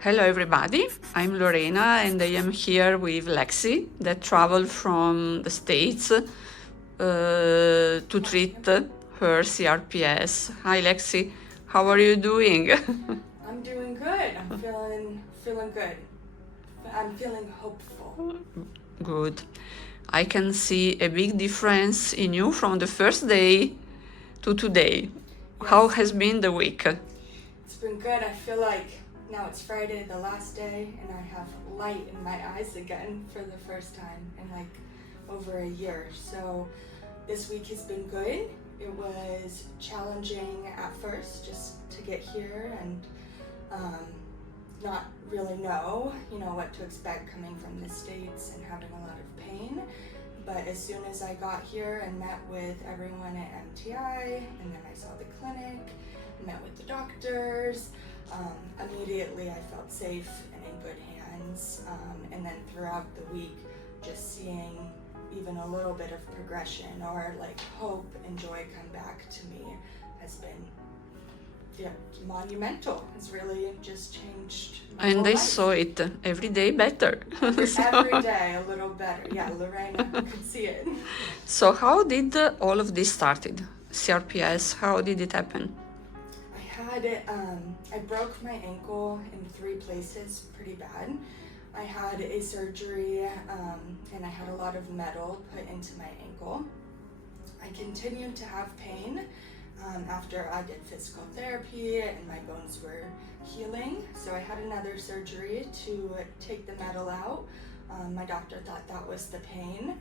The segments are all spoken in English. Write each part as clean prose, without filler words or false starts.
Hello everybody, I'm Lorena and I am here with Lexie that traveled from the States to treat her CRPS. Hi Lexie, how are you doing? I'm doing good. I'm feeling good. I'm feeling hopeful. Good. I can see a big difference in you from the first day to today. Yes. How has been the week? It's been good. I feel like now it's Friday, the last day, and I have light in my eyes again for the first time in like over a year. So this week has been good. It was challenging at first just to get here and not really know, what to expect coming from the States and having a lot of pain. But as soon as I got here and met with everyone at MTI, and then I saw the clinic, met with the doctors, immediately I felt safe and in good hands. And then throughout the week, just seeing even a little bit of progression or like hope and joy come back to me has been monumental. It's really just changed my whole And I life. saw it every day better. Every day a little better. Yeah, Lorena could see it. So how did all of this started? CRPS, how did it happen? I broke my ankle in 3 places pretty bad. I had a surgery and I had a lot of metal put into my ankle. I continued to have pain after I did physical therapy and my bones were healing. So I had another surgery to take the metal out. My doctor thought that was the pain.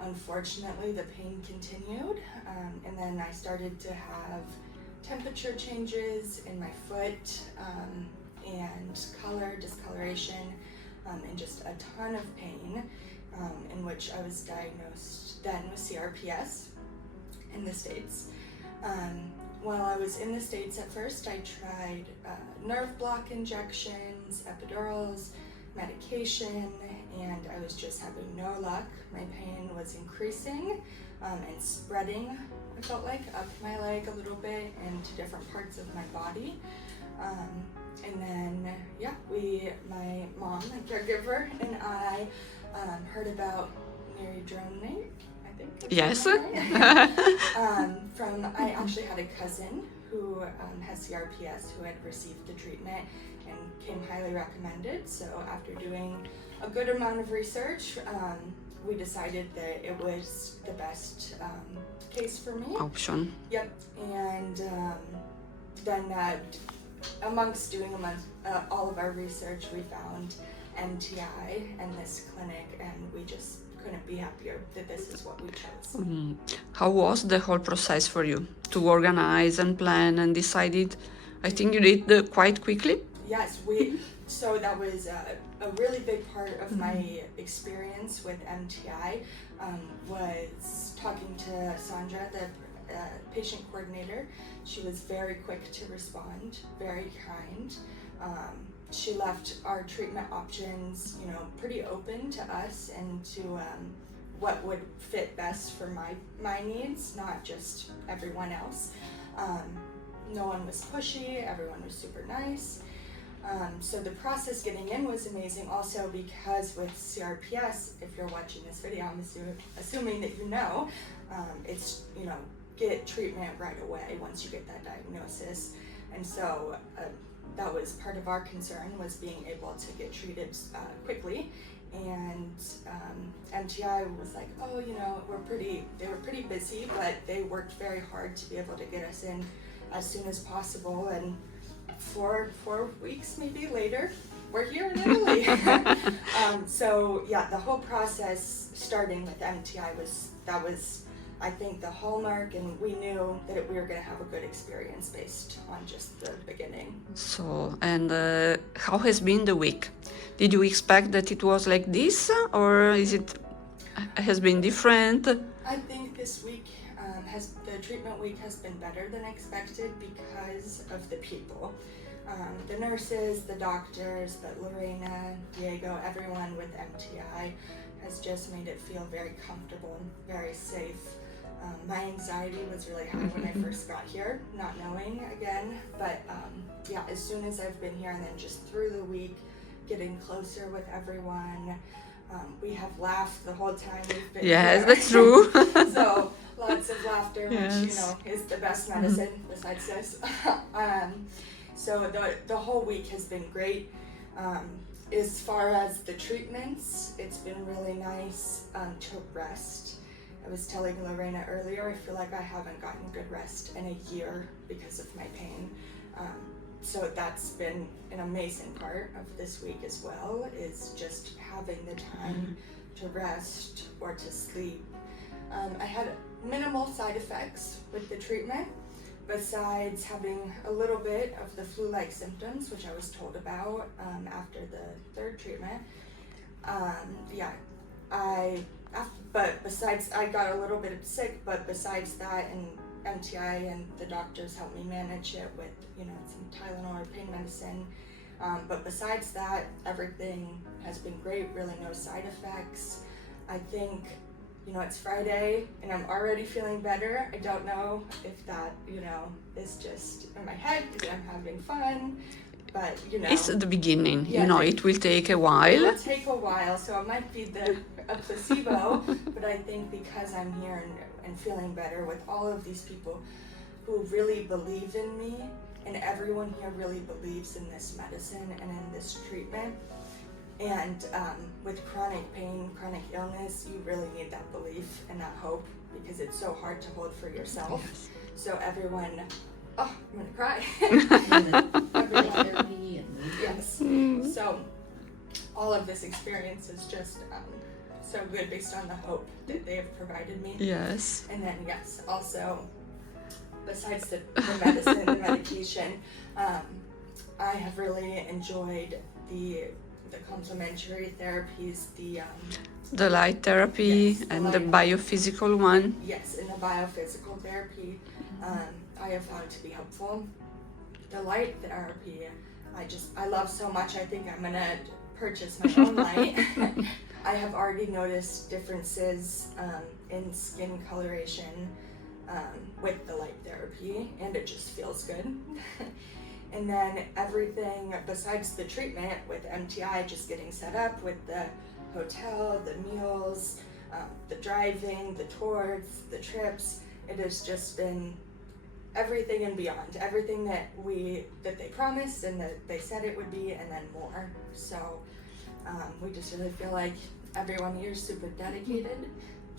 Unfortunately, the pain continued, and then I started to have temperature changes in my foot and color, discoloration, and just a ton of pain, in which I was diagnosed then with CRPS in the States. While I was in the States at first, I tried nerve block injections, epidurals, medication, and I was just having no luck. My pain was increasing and spreading, I felt like, up my leg a little bit and to different parts of my body. And then, my mom, my caregiver, and I heard about Neridronate, I think. Yes. I actually had a cousin who has CRPS who had received the treatment and came highly recommended. So after doing a good amount of research, we decided that it was the best case for me. Option. Yep. And then amongst doing all of our research, we found MTI and this clinic, and we just couldn't be happier that this is what we chose. How was the whole process for you to organize and plan and decided? I think you did quite quickly. Yes, so that was a really big part of my experience with MTI, was talking to Sandra, the patient coordinator. She was very quick to respond, very kind. She left our treatment options, pretty open to us and to what would fit best for my needs, not just everyone else. No one was pushy, everyone was super nice. So the process getting in was amazing also because with CRPS, if you're watching this video, I'm assuming that it's, get treatment right away once you get that diagnosis. And so that was part of our concern, was being able to get treated quickly. And MTI was like, they were pretty busy, but they worked very hard to be able to get us in as soon as possible. And 4 weeks maybe later, we're here in Italy. The whole process starting with MTI was I think the hallmark, and we knew that we were going to have a good experience based on just the beginning. So, and how has been the week? Did you expect that it was like this, or has been different? I think this week the treatment week has been better than expected because of the people. The nurses, the doctors, but Lorena, Diego, everyone with MTI has just made it feel very comfortable and very safe. My anxiety was really high when I first got here, not knowing again, but yeah, as soon as I've been here and then just through the week, getting closer with everyone. We have laughed the whole time we've been Yes, here. that's true. So lots of laughter, Yes. which, you know, is the best medicine besides this. So the whole week has been great. As far as the treatments, it's been really nice to rest. I was telling Lorena earlier, I feel like I haven't gotten good rest in a year because of my pain. So that's been an amazing part of this week as well, is just having the time to rest or to sleep. I had minimal side effects with the treatment, besides having a little bit of the flu-like symptoms, which I was told about after the third treatment. But besides, I got a little bit sick, but besides that, and MTI and the doctors helped me manage it with, you know, some Tylenol or pain medicine. But besides that, everything has been great, really no side effects. I think, you know, it's Friday and I'm already feeling better. I don't know if that, you know, is just in my head because I'm having fun. But, you know, It's the beginning, yeah, you know, it will take a while. It will take a while, so it might be a placebo, but I think because I'm here and feeling better with all of these people who really believe in me, and everyone here really believes in this medicine and in this treatment. And with chronic pain, chronic illness, you really need that belief and that hope because it's so hard to hold for yourself. Yes. So everyone, oh, I'm gonna cry. Therapy and Yes. So all of this experience is just so good based on the hope that they have provided me. Yes. And then yes, also besides the medicine, the medication, I have really enjoyed the complementary therapies, The light therapy Yes, the and the light- biophysical one. yes, and the biophysical therapy, I have found to be helpful. The light therapy, I love so much. I think I'm gonna purchase my own light. I have already noticed differences in skin coloration with the light therapy, and it just feels good. And then everything besides the treatment with MTI, just getting set up with the hotel, the meals, the driving, the tours, the trips, it has just been everything and beyond, everything that they promised and that they said it would be, and then more. So we just really feel like everyone here is super dedicated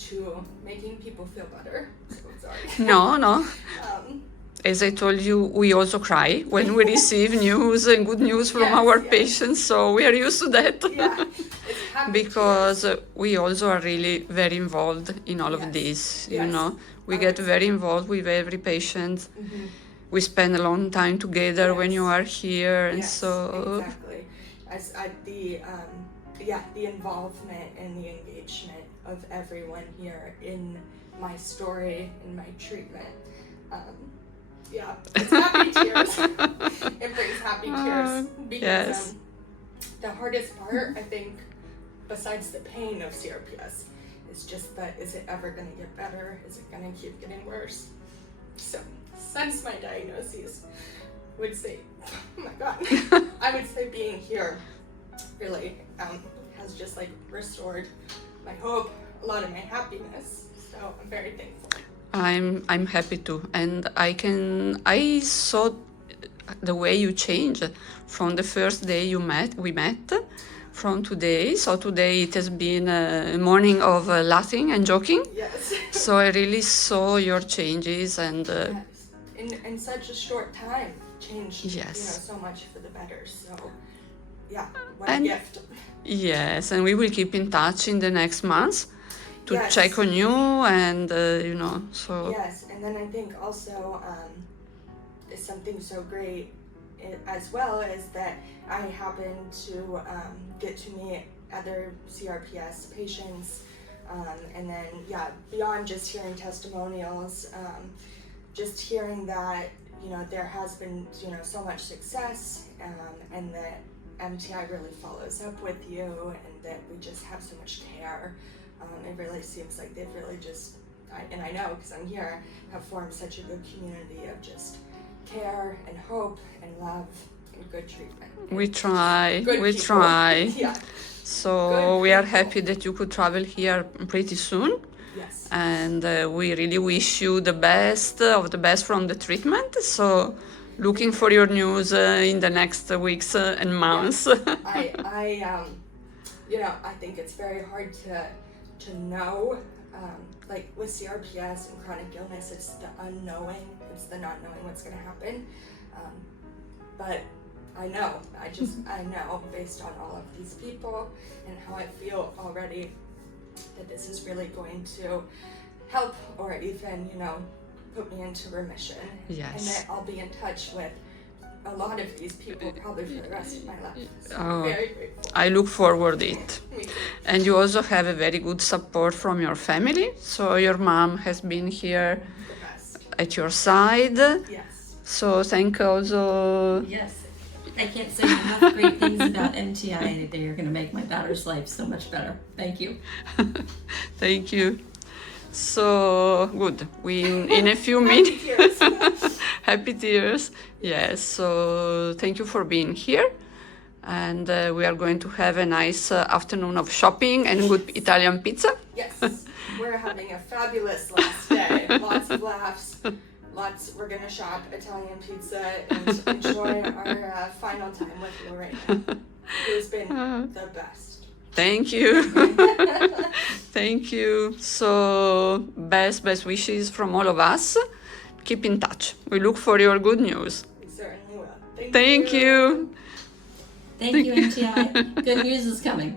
to making people feel better. So sorry. No. As I told you, we also cry when we receive news and good news from Yes, our yes. patients, so we are used to that. Yeah, it's happy Because tears. we also are really very involved in all of Yes, this, you yes. know. We I get would very involved with every patient. Mhm. We spend a long time together when you Yes. are here, and Yes, so exactly. The involvement and the engagement of everyone here in my story, in my treatment. It's happy tears. It brings happy tears because yes. The hardest part, I think, besides the pain of CRPS, is just that, is it ever going to get better? Is it going to keep getting worse? So, since my diagnoses, would say, oh my God, I would say being here really has just like restored my hope, a lot of my happiness. So I'm very thankful. I'm happy too, and I saw the way you changed from the first day we met from today. So today it has been a morning of laughing and joking. Yes. So I really saw your changes and Yes. In such a short time, changed Yes. so much for the better. So yeah, what And- a gift. yes, and we will keep in touch in the next months to Yes. check on you and so Yes, and then I think also is something so great as well is that I happen to get to meet other CRPS patients, and then beyond just hearing testimonials, just hearing that there has been so much success, and that MTI really follows up with you, and that we just have so much care. It really seems like they've really just and I know because I'm here, have formed such a good community of just care and hope and love and good treatment. We try, Good we people. try. Yeah. So Good we are people. happy that you could travel here pretty soon. Yes. And we really wish you the best of the best from the treatment. So looking for your news in the next weeks and months. I think it's very hard to know, like with CRPS and chronic illness, it's the unknowing, it's the not knowing what's going to happen. But I know based on all of these people and how I feel already that this is really going to help or even, put me into remission. Yes. And that I'll be in touch with a lot of these people probably for the rest of my life. So Oh, I'm very grateful. I look forward it. Me too. And you also have a very good support from your family. So your mom has been here The best. at your side. Yes. So thank also. Yes, I can't say enough great things about NTI. They are going to make my daughter's life so much better. Thank you. Thank you. So good. We in a few minutes. Tears. Happy tears. Yes. So thank you for being here. And we are going to have a nice afternoon of shopping and good Italian pizza. Yes. We're having a fabulous last day. Lots of laughs. We're gonna shop Italian pizza and enjoy our final time with Lorena, who's been the best. Thank you. Thank you. So best wishes from all of us. Keep in touch. We look for your good news. We certainly will. Thank you. Thank you, NTI. Good news is coming.